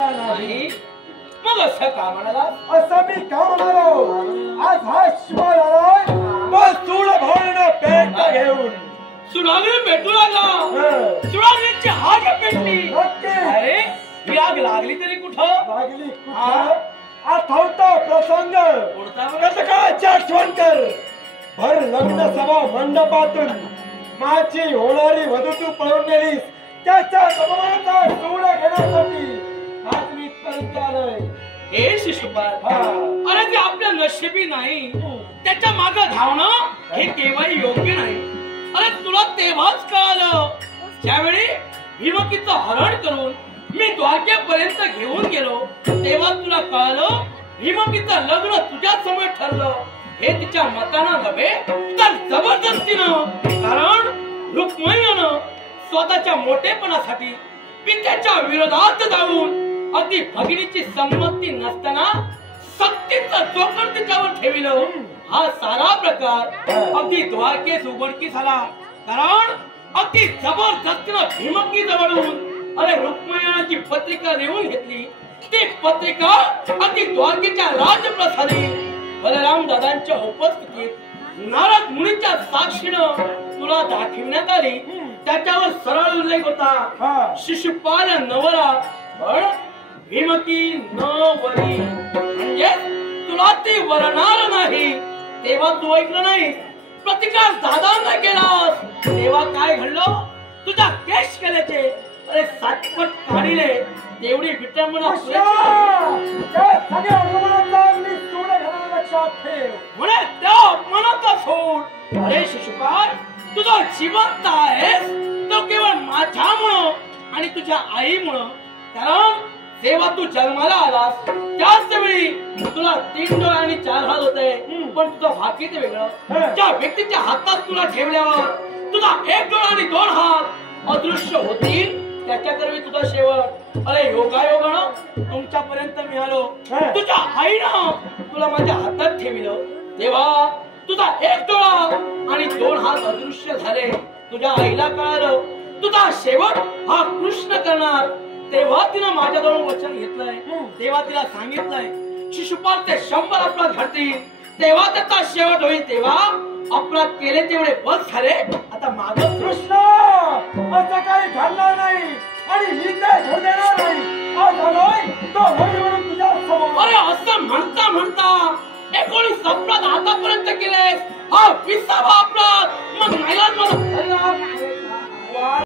नाही मग असं का म्हणाला? असं मी का म्हणालो? आज हा शिवाय आलाय बस चूड भावना पेट घेऊन सुनागरी पेटू लागला. सुनागरीची आग पेटली. अरे ही आग लागली तरी कुठं लागली? आठवता प्रसंग कसं काळाची आठवण कर. भर लग्न सभा मंडपातून माझी होणारी वधू तू पळून नेलीस. त्याच्या अपमानाचा सूड घेण्यासाठी आज मी इथपर्यंत आलोय. हे शिशुपाल, अरे ते आपल्या नशिबी नाही. त्याच्या मागे धावणं हे केव्हाही योग्य नाही. अरे तुला तेव्हाच कळालं ज्यावेळी भीमकीचं हरण करून मी द्वारकेपर्यंत घेऊन गेलो. तेव्हा तुला कळालं भीमकीचं लग्न तुझ्या समोर ठरलं. हे तिच्या मतानं नव्हे तर जबरदस्तीनं. कारण रुक्मिणीनं स्वतःच्या मोठेपणासाठी पित्याच्या विरोधात जाऊन अगदी भगिनीची संमती नसताना सक्तीचं जोखड तिच्यावर ठेविलं. हा सारा प्रकार अगदी द्वारकेस उघडकीस आला. कारण अगदी जबरदस्तीनं भीमकी जवळून अरे रुक्मिणीची पत्रिका लिहून घेतली. ती पत्रिका अगदी द्वारकेच्या राजप्रसादी बलराम दादांच्या उपस्थितीत नारद मुनीच्या साक्षीनं तुला दाखविण्यात आली. त्याच्यावर सरळ उल्लेख होता शिशुपाल नवरा पण भीमकी न वरी. म्हणजे तुला ती वरणार नाही. तेव्हा तू ऐकलं नाही. प्रतिकार दादांना केलास तेव्हा काय घडलं? तुझ्या केश केल्याचे अरे सातपट काढिले. तेवढी विटंबना म्हणे त्या अपमानाचा सोड. अरे शिशुपाल, तुझा जिवंत आहेस तो केवळ माझ्यामुळं आणि तुझ्या आईमुळं. कारण तेव्हा तू जन्माला आलास त्याच वेळी तुला 3 डोळे आणि 4 हात होते. पण तुझं भाग्य ते वेगळं. त्या व्यक्तीच्या हातात तुला ठेवल्यावर तुझा 1 डोळा आणि 2 हात अदृश्य होतील. त्याच्याकरवी तुझा शेवट. अरे योगायोगानं तुमच्यापर्यंत मी आलो. तुझ्या आईनं तुला माझ्या हातात ठेवलं. तेव्हा तुझा 1 डोळा आणि 2 हात अदृश्य झाले. तुझ्या आईला कळालं तुझा शेवट हा कृष्ण करणार. तेव्हा तिनं माझ्याजवळ वचन घेतलंय. तेव्हा तिला सांगितलंय शिशुपाल ते 100 अपराध घडतील तेव्हा त्याचा शेवट होईल. तेव्हा अपराध केले तेवढे बस झाले. आता माझं कृष्ण असं काही घडणार नाही आणि मी ते घडू देणार नाही. आज आलोय तो होईल म्हणून तुझ्या समोर. अरे असं म्हणता म्हणता 19 अपराध आतापर्यंत केलेस. हा 20वा अपराध. मग नाईलाज मला